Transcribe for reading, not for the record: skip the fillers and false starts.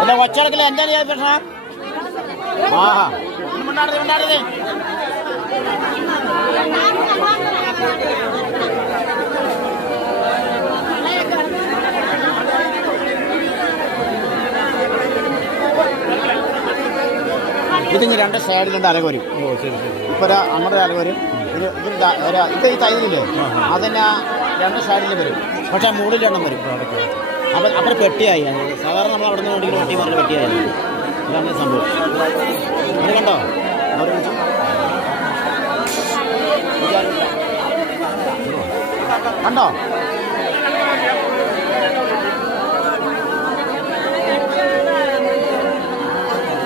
അല്ല ഒച്ചടക്കില്ല എന്താണ് ചെയ്യാൻ പ്രശ്നം? ആ മിണ്ടാടേ മിണ്ടാടേ. ഇതിങ്ങ് രണ്ട് സൈഡിലുണ്ട് അലകോരും. ഇപ്പോൾ അങ്ങോട്ട് അലകോരും ഇത് ഈ തൈലില്ലേ അതിന് രണ്ട് സൈഡിൽ വരും. പക്ഷേ മൂടിലെണ്ണം വരും. അപ്പം അവിടെ പെട്ടിയായി. സാധാരണ നമ്മൾ അവിടെ നിന്ന് ഓടിക്കുന്ന വണ്ടിമാരുടെ പെട്ടിയായി. ഇതാണ് സംഭവം. അത് കണ്ടോ അവർ കണ്ടോ?